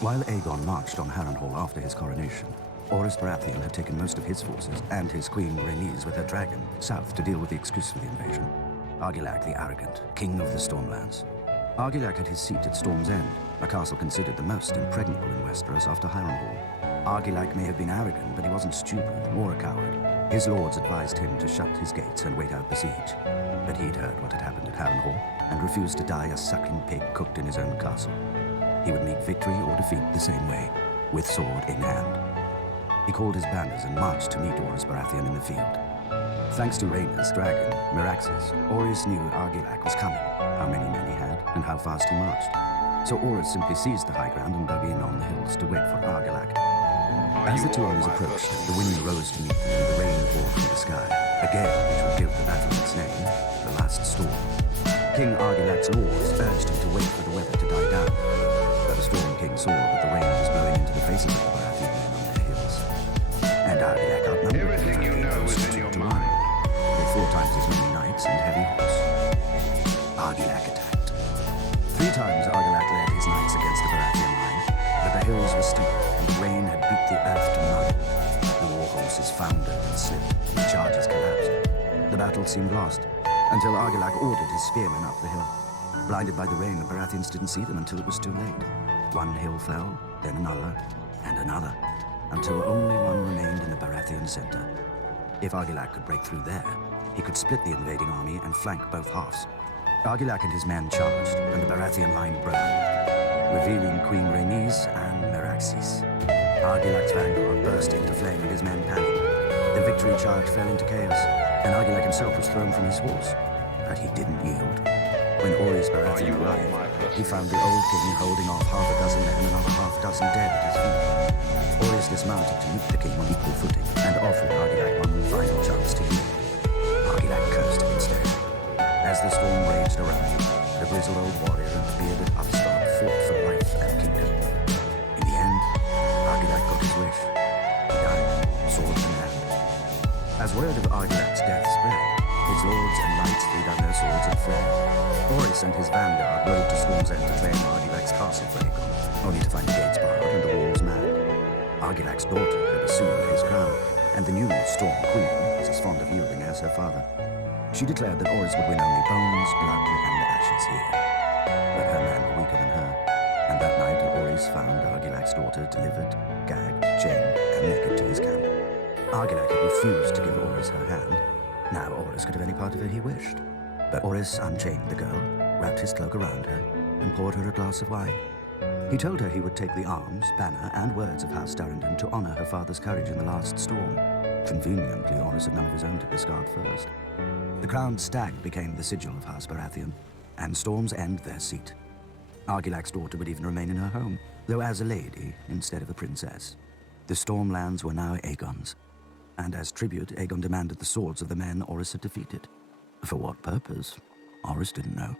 While Aegon marched on Harrenhal after his coronation, Orys Baratheon had taken most of his forces and his queen Rhaenys with her dragon south to deal with the excuse for the invasion. Argilac the Arrogant, king of the Stormlands. Argilac had his seat at Storm's End, a castle considered the most impregnable in Westeros after Harrenhal. Argilac may have been arrogant, but he wasn't stupid or a coward. His lords advised him to shut his gates and wait out the siege. But he'd heard what had happened at Harrenhal and refused to die a suckling pig cooked in his own castle. He would meet victory or defeat the same way, with sword in hand. He called his banners and marched to meet Orys Baratheon in the field. Thanks to Rhaenys' dragon, Meraxes, Orys knew Argilac was coming, how many men he had, and how fast he marched. So Orys simply seized the high ground and dug in on the hills to wait for Argilac. As the two armies approached, the wind rose to meet them and the rain poured from the sky, a gale which would give the battle its name, the last storm. King Argilac's lords urged him to wait for the weather to die down, but the Storm King saw that the rain was blowing into the faces of the Baratheon men on their hills. And Argilac outnumbered Everything you know is in your mind. With 4 times as many knights and heavy horse. Argilac attacked. 3 times Argilac led his knights against the Baratheon line, but the hills were steep and the rain had beat the earth to mud. The war horses foundered and slipped, and the chargers collapsed. The battle seemed lost, until Argilac ordered his spearmen up the hill. Blinded by the rain, the Baratheons didn't see them until it was too late. One hill fell, then another, and another, until only one remained in the Baratheon center. If Argilac could break through there, he could split the invading army and flank both halves. Argilac and his men charged, and the Baratheon line broke, revealing Queen Rhaenys and Meraxes. Argilac's vanguard burst into flame and his men panicked. The victory charge fell into chaos, and Argilac himself was thrown from his horse. But he didn't yield. When Orys Baratheon arrived, he found the old king holding off half a dozen men and another half-dozen dead at his feet. Orys dismounted to meet the king on equal footing and offered Argilac one final chance to yield. Argilac cursed him instead. As the storm raged around him, the grizzled old warrior and bearded upstart fought for life and kingdom. In the end, Argilac got his wish. He died, sword in hand. As word of Argilac's death spread, his lords and knights threw down their swords and fled. Orys and his vanguard rode to Storm's End to claim Argilac's castle for Aegon, only to find the gates barred and the walls mad. Argilac's daughter had assumed his crown, and the new Storm Queen was as fond of yielding as her father. She declared that Orys would win only bones, blood, and ashes here. But her men were weaker than her, and that night Orys found Argilac's daughter delivered, gagged, chained, and naked to his camp. Argilac had refused to give Orys her hand. Now Orys could have any part of her he wished. But Orys unchained the girl, wrapped his cloak around her, and poured her a glass of wine. He told her he would take the arms, banner, and words of House Durrandon to honor her father's courage in the last storm. Conveniently, Orys had none of his own to discard first. The crowned stag became the sigil of House Baratheon, and Storm's End their seat. Argilac's daughter would even remain in her home, though as a lady instead of a princess. The Stormlands were now Aegon's, and as tribute, Aegon demanded the swords of the men Orys had defeated. For what purpose? Orys didn't know.